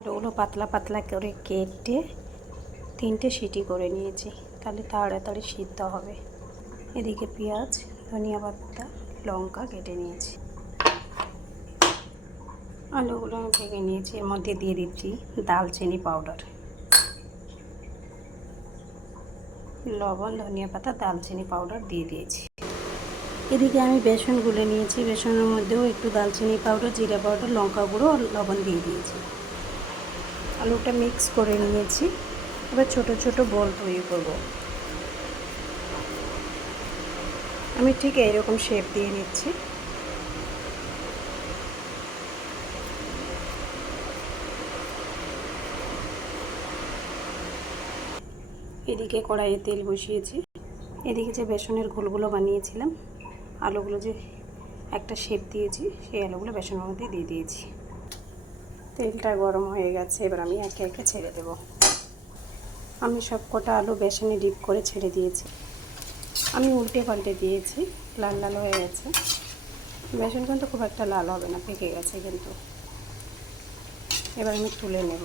ওগুলো পাতলা পাতলা করে কেটে তিনটে সিটি করে নিয়েছি। তাহলে তাড়াতাড়ি সিদ্ধ হবে। এদিকে পেঁয়াজ, ধনিয়া পাতা, লঙ্কা কেটে নিয়েছি। আলুগুলো আমি ভেঙে নিয়েছি। এর মধ্যে দিয়ে দিচ্ছি দালচিনি পাউডার। লবণ, ধনিয়া পাতা, দালচিনি পাউডার দিয়ে দিয়েছি। এদিকে আমি বেসন গুলে নিয়েছি। বেসনের মধ্যেও একটু দালচিনি পাউডার, জিরা পাউডার, লঙ্কা গুঁড়ো লবণ দিয়ে দিয়েছি। আলুটা মিক্স করে নিয়েছি। এবার ছোট ছোট বল তৈরি করব। আমি ঠিক এইরকম শেপ দিয়ে নিচ্ছি। এদিকে কড়াইয়ে তেল বসিয়েছি। এদিকে যে বেসনের ঘোলগুলো বানিয়েছিলাম, আলুগুলো যে একটা শেপ দিয়েছি, সেই আলুগুলো বেসনের মধ্যে দিয়ে দিয়েছি। তেলটা গরম হয়ে গেছে, এবার আমি একে একে ছেড়ে দেব। আমি সব কটা আলু বেসনে ডিপ করে ছেড়ে দিয়েছি। আমি উল্টে পাল্টে দিয়েছি, লাল লাল হয়ে গেছে। বেসন কিন্তু খুব একটা লাল হবে না, পেকে গেছে কিন্তু। এবার আমি তুলে নেব।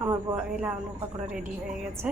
আমার বয়লা আলু পাকোড়া রেডি হয়ে গেছে।